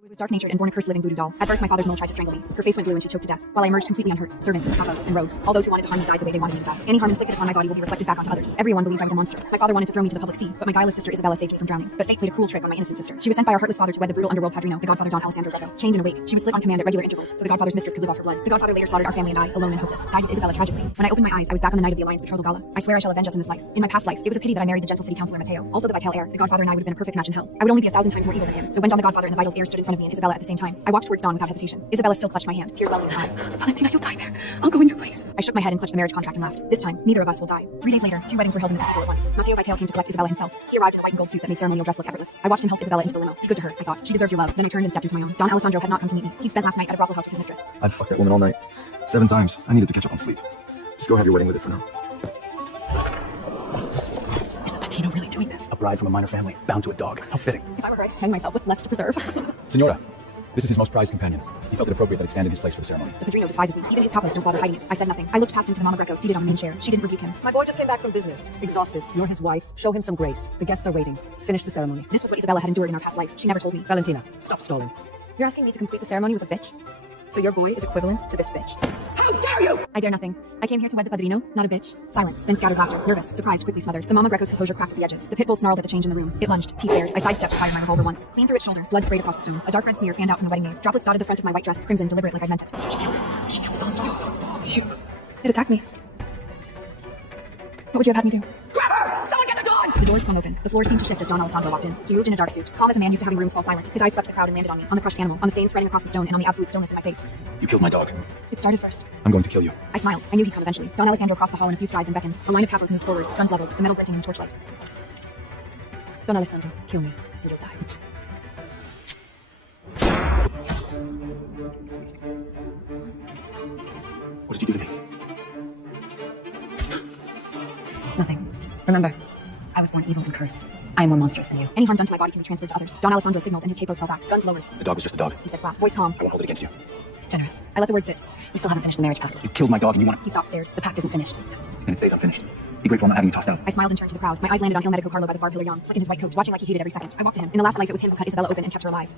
I was dark-natured and born a cursed living voodoo doll. At birth, my father's mole tried to strangle me. Her face went blue and she choked to death, while I emerged completely unhurt. Servants, capos, and rogues. All those who wanted to harm me died the way they wanted me to die. Any harm inflicted upon my body will be reflected back onto others. Everyone believed I was a monster. My father wanted to throw me to the public sea, but my guileless sister Isabella saved me from drowning. But fate played a cruel trick on my innocent sister. She was sent by our heartless father to wed the brutal underworld padrino, the godfather Don Alessandro Greco. Chained and awake, she was slit on command at regular intervals, so the godfather's mistress could live off her blood. The godfather later slaughtered our family and I, alone and hopeless, died with Isabella tragically. When I opened my eyes, I was back on the night of the Alliance betrothal gala. I swear I shall avenge us in this life. In my past life, it was a pity that I married the gentle city councilor Matteo, also the vital heir. The godfather and I would have been a perfect match in hell. I would only be 1,000 times more evil than him. So when Don the godfather and the vital's heir stood in front of me and Isabella at the same time, I walked towards Don without hesitation. Isabella still clutched my hand, tears welling in her eyes. Valentina, you'll die there. I'll go in your place. I shook my head and clutched the marriage contract and laughed. This time, neither of us will die. 3 days later, 2 weddings were held in the cathedral at once. Matteo Vital came to collect Isabella himself. He arrived in a white and gold suit that made ceremonial dress look effortless. I watched him help Isabella into the limo. Be good to her, I thought. She deserves your love. Then I turned and stepped into my own. Don Alessandro had not come to meet me. He'd spent last night at a brothel house with his mistress. I've fucked that woman all night. 7 times. I needed to catch up on sleep. Just go have your wedding with it for now. Is the Patino really doing this? A bride from a minor family, bound to a dog. How fitting. If I were her, I'd hang myself. What's left to preserve? Senora, this is his most prized companion. He felt it appropriate that it stand in his place for the ceremony. The padrino despises me. Even his capos don't bother hiding it. I said nothing. I looked past him to the Mama Greco seated on the main chair. She didn't rebuke him. My boy just came back from business. Exhausted. You're his wife. Show him some grace. The guests are waiting. Finish the ceremony. This was what Isabella had endured in our past life. She never told me. Valentina, stop stalling. You're asking me to complete the ceremony with a bitch? So your boy is equivalent to this bitch? How dare you! I dare nothing. I came here to wed the padrino, not a bitch. Silence, then scattered laughter. Nervous, surprised, quickly smothered. The Mama Greco's composure cracked at the edges. The pit bull snarled at the change in the room. It lunged, teeth bared. I sidestepped, fired my revolver once. Clean through its shoulder, blood sprayed across the stone. A dark red smear fanned out from the wedding nave. Droplets dotted the front of my white dress, crimson, deliberate like I meant it. It attacked me. What would you have had me do? Grab her! Someone get the dog! The doors swung open. The floor seemed to shift as Don Alessandro walked in. He moved in a dark suit, calm as a man used to having rooms fall silent. His eyes swept the crowd and landed on me, on the crushed animal, on the stain spreading across the stone, and on the absolute stillness in my face. You killed my dog. It started first. I'm going to kill you. I smiled. I knew he'd come eventually. Don Alessandro crossed the hall in a few strides and beckoned. A line of capos moved forward, guns leveled, the metal glinting in the torchlight. Don Alessandro, kill me, and you'll die. What did you do to me? Nothing. Remember, I was born evil and cursed. I am more monstrous than you. Any harm done to my body can be transferred to others. Don Alessandro signaled and his capos fell back. Guns lowered. The dog was just a dog. He said flat, voice calm. I won't hold it against you. Generous. I let the word sit. We still haven't finished the marriage pact. You killed my dog and you want to... He stopped, stared. The pact isn't finished. And it stays unfinished. Be grateful I'm not having you tossed out. I smiled and turned to the crowd. My eyes landed on Il Medico Carlo by the bar pillar yawn, stuck in his white coat, watching like he hated every second. I walked to him. In the last life, it was him who cut Isabella open and kept her alive.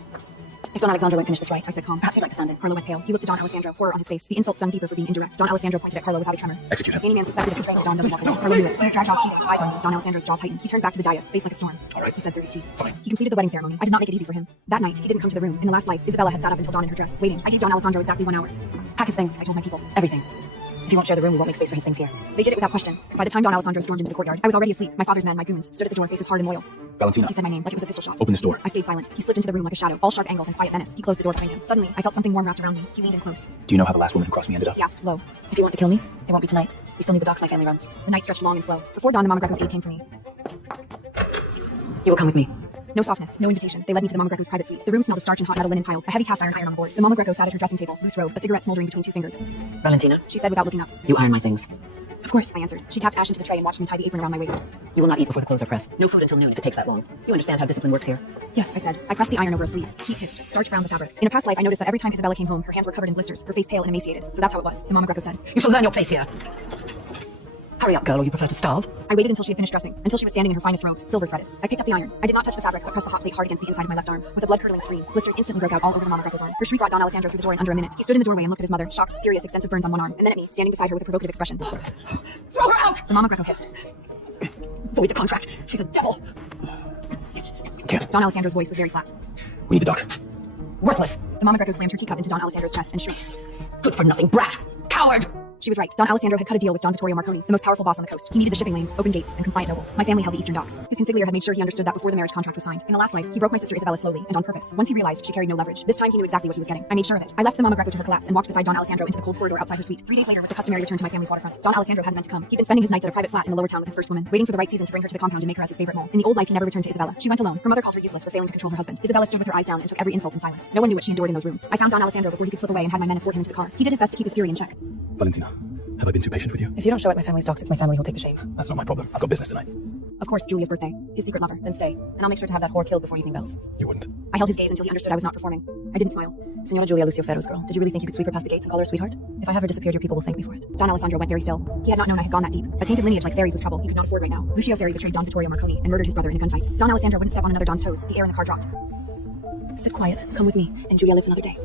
If Don Alessandro won't finish this right, I said calm. Perhaps you'd like to stand in. Carlo went pale. He looked at Don Alessandro, horror on his face. The insult stung deeper for being indirect. Don Alessandro pointed at Carlo without a tremor. Execute him. Any man suspected of betrayal, Don doesn't walk away. Carlo knew it. He was dragged off heated, eyes on me. Don Alessandro's jaw tightened. He turned back to the dais, face like a storm. All right. He said through his teeth. Fine. He completed the wedding ceremony. I did not make it easy for him. That night, he didn't come to the room. In the last life, Isabella had sat up until dawn in her dress, waiting. I gave Don Alessandro exactly 1 hour. Pack his things, I told my people. Everything. If you won't share the room, we won't make space for his things here. They did it without question. By the time Don Alessandro stormed into the courtyard, I was already asleep. My father's men, my goons, stood at the door, faces hard and loyal. Valentina. He said my name like it was a pistol shot. Open this door. I stayed silent. He slipped into the room like a shadow, all sharp angles and quiet menace. He closed the door behind him. Suddenly, I felt something warm wrapped around me. He leaned in close. Do you know how the last woman who crossed me ended up? He asked low. If you want to kill me, it won't be tonight. You still need the docks my family runs. The night stretched long and slow. Before dawn, the Mama Greco's aide came for me. You will come with me. No softness, no invitation. They led me to the Mama Greco's private suite. The room smelled of starch and hot metal linen piled, a heavy cast iron on the board. The Mama Greco sat at her dressing table, loose robe, a cigarette smoldering between 2 fingers. Valentina, She said without looking up. you iron my things. Of course, I answered. She tapped ash into the tray and watched me tie the apron around my waist. You will not eat before the clothes are pressed. No food until noon if it takes that long. You understand how discipline works here? Yes, I said. I pressed the iron over a sleeve. Heat hissed. Starch browned the fabric. In a past life, I noticed that every time Isabella came home, her hands were covered in blisters, her face pale and emaciated. So that's how it was. The Mama Greco said. You shall learn your place here. Hurry up, girl, or you prefer to starve? I waited until she had finished dressing, until she was standing in her finest robes, silver threaded. I picked up the iron. I did not touch the fabric, but pressed the hot plate hard against the inside of my left arm. With a blood-curdling scream, blisters instantly broke out all over the Mama Greco's arm. Her shriek brought Don Alessandro through the door in under a minute. He stood in the doorway and looked at his mother, shocked, furious, extensive burns on one arm, and then at me, standing beside her with a provocative expression. Throw her out! The Mama Greco hissed. Void the contract. She's a devil. Can't. Don Alessandro's voice was very flat. We need the doc. Worthless. The Mama Greco slammed her teacup into Don Alessandro's chest and shrieked. Good for nothing brat. Coward! She was right. Don Alessandro had cut a deal with Don Vittorio Marconi, the most powerful boss on the coast. He needed the shipping lanes, open gates, and compliant nobles. My family held the eastern docks. His consigliere had made sure he understood that before the marriage contract was signed. In the last life, he broke my sister Isabella slowly and on purpose. Once he realized she carried no leverage, this time he knew exactly what he was getting. I made sure of it. I left the Mama Greco to her collapse and walked beside Don Alessandro into the cold corridor outside her suite. 3 days later was the customary return to my family's waterfront. Don Alessandro hadn't meant to come. He'd been spending his nights at a private flat in the lower town with his first woman, waiting for the right season to bring her to the compound and make her as his favorite mole. In the old life, he never returned to Isabella. She went alone. Her mother called her useless for failing to control her husband. Isabella stood with her eyes down and took every insult in silence. No one knew what she endured in those rooms. I found Don Alessandro before he could slip away and had my men escort him into the car. He did his best to keep his fury in check. Valentina, have I been too patient with you? If you don't show at my family's docks, it's my family who'll take the shame. That's not my problem. I've got business tonight. Of course, Julia's birthday. His secret lover. Then stay. And I'll make sure to have that whore killed before evening bells. You wouldn't. I held his gaze until he understood I was not performing. I didn't smile. Signora Giulia Lucio Ferro's girl, did you really think you could sweep her past the gates and call her a sweetheart? If I have her disappeared, your people will thank me for it. Don Alessandro went very still. He had not known I had gone that deep. A tainted lineage like Ferry's was trouble he could not afford right now. Lucio Ferry betrayed Don Vittorio Marconi and murdered his brother in a gunfight. Don Alessandro wouldn't step on another Don's toes. The air in the car dropped. Sit quiet. Come with me. And Julia lives another day.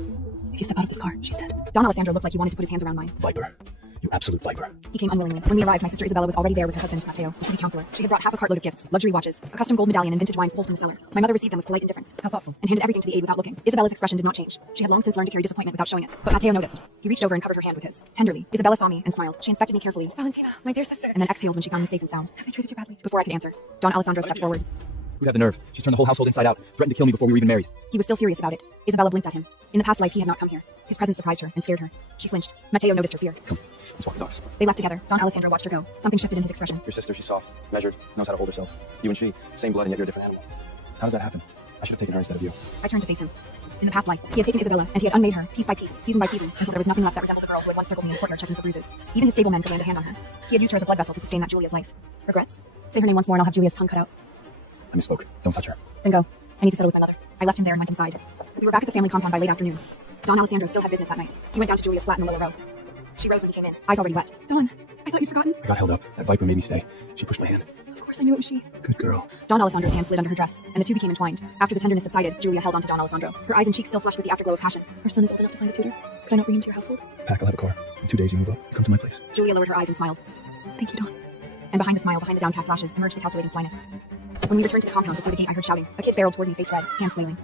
If you step out of this car, she's dead. Don Alessandro looked like he wanted to put his hands around mine. Viper. You absolute viper. He came unwillingly. When we arrived, my sister Isabella was already there with her husband, Matteo, the city councilor. She had brought half a cartload of gifts, luxury watches, a custom gold medallion, and vintage wines pulled from the cellar. My mother received them with polite indifference. How thoughtful. And handed everything to the aide without looking. Isabella's expression did not change. She had long since learned to carry disappointment without showing it. But Matteo noticed. He reached over and covered her hand with his. Tenderly. Isabella saw me and smiled. She inspected me carefully. Valentina, my dear sister. And then exhaled when she found me safe and sound. Have they treated you badly? Before I could answer, Don Alessandro stepped forward. Who'd have the nerve? She's turned the whole household inside out. Threatened to kill me before we were even married. He was still furious about it. Isabella blinked at him. In the past life, he had not come here. His presence surprised her and scared her. She flinched. Matteo noticed her fear. Come, let's walk the dogs. They left together. Don Alessandro watched her go. Something shifted in his expression. Your sister, she's soft, measured, knows how to hold herself. You and she, same blood and yet you're a different animal. How does that happen? I should have taken her instead of you. I turned to face him. In the past life, he had taken Isabella, and he had unmade her, piece by piece, season by season, until there was nothing left that resembled the girl who had once circled me in the courtyard checking for bruises. Even his stablemen could lay a hand on her. He had used her as a blood vessel to sustain that Julia's life. Regrets? Say her name once more and I'll have Julia's tongue cut out. I misspoke. Don't touch her. Then go. I need to settle with my mother. I left him there and went inside. We were back at the family compound by late afternoon. Don Alessandro still had business that night. He went down to Julia's flat in the lower row. She rose when he came in, eyes already wet. Don, I thought you'd forgotten. I got held up. That viper made me stay. She pushed my hand. Of course I knew it was she. Good girl. Don Alessandro's hand slid under her dress, and the two became entwined. After the tenderness subsided, Julia held onto Don Alessandro. Her eyes and cheeks still flushed with the afterglow of passion. Our son is old enough to find a tutor. Could I not bring him to your household? Pack, I'll have a car. In 2 days you move up. You come to my place. Julia lowered her eyes and smiled. Thank you, Don. And behind the smile, behind the downcast lashes, emerged the calculating slyness. When we returned to the compound before the gate, I heard shouting. A kid barreled toward me, face red, hands flailing.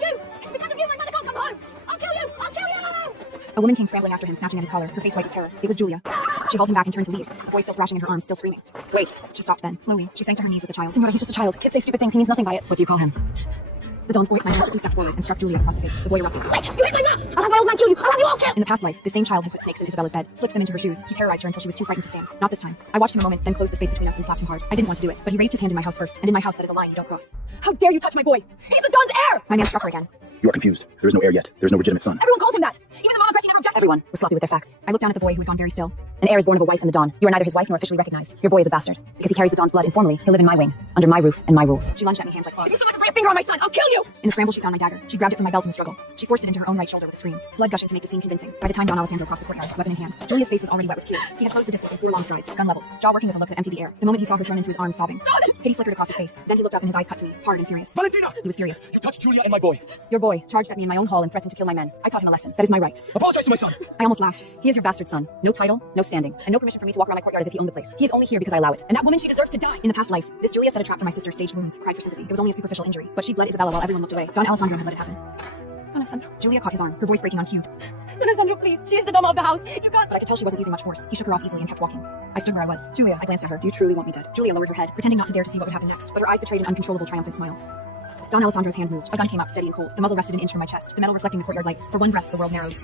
You! It's because of you my mother can't come home! I'll kill you! I'll kill you! A woman came scrambling after him, snatching at his collar, her face white with terror. It was Julia. She hauled him back and turned to leave, the boy still thrashing in her arms, still screaming. Wait! She stopped then. Slowly, she sank to her knees with the child. Senora, he's just a child. Kids say stupid things. He means nothing by it. What do you call him? The Don's boy, my mother quickly stepped forward and struck Julia across the face. The boy erupted. Wait! You hit my mom! I'll have my old man kill you! I'll have you all killed! In the past life, the same child had put snakes in Isabella's bed, slipped them into her shoes. He terrorized her until she was too frightened to stand. Not this time. I watched him a moment, then closed the space between us and slapped him hard. I didn't want to do it, but he raised his hand in my house first, and in my house that is a line you don't cross. How dare you touch my boy? He's the Don's heir! My man struck her again. You are confused. There is no heir yet. There is no legitimate son. Everyone calls him that. Even the Mama Gretchen never objected. Everyone was sloppy with their facts. I looked down at the boy who had gone very still. An heir is born of a wife and the Don. You are neither his wife nor officially recognized. Your boy is a bastard. Because he carries the Don's blood informally, he'll live in my wing, under my roof and my rules. She lunged at me, hands like claws. If you so much as lay a finger on my son, I'll kill you! In the scramble, she found my dagger. She grabbed it from my belt in the struggle. She forced it into her own right shoulder with a scream, blood gushing to make the scene convincing. By the time Don Alessandro crossed the courtyard, weapon in hand, Julia's face was already wet with tears. He had closed the distance in 4 long strides, gun leveled, jaw working with a look that emptied the air. The moment he saw her thrown into his arms, sobbing. Don! Pity flickered across his face. Then he looked up and his eyes cut to me, hard and furious. Valentina! He was furious. You touched Julia and my boy. Your boy charged at me in my own hall and threatened to kill my men. I taught him a lesson. That is my right. Apologize to my son. I almost laughed. He is your bastard son. No title, no standing, and no permission for me to walk around my courtyard as if he owned the place. He is only here because I allow it. And that woman, she deserves to die. In the past life, this Julia set a trap for my sister's staged wounds, cried for sympathy. It was only a superficial injury, but she bled Isabella while everyone looked away. Don Alessandro had let it happen. Don Alessandro. Julia caught his arm, her voice breaking on cue. Don Alessandro, please. She is the dama of the house. You can't. But I could tell she wasn't using much force. He shook her off easily and kept walking. I stood where I was. Julia, I glanced at her. do you truly want me dead? Julia lowered her head, pretending not to dare to see what would happen next, but her eyes betrayed an uncontrollable, triumphant smile. Don Alessandro's hand moved. A gun came up, steady and cold. The muzzle rested an inch from my chest, the metal reflecting the courtyard lights. For one breath, the world narrowed.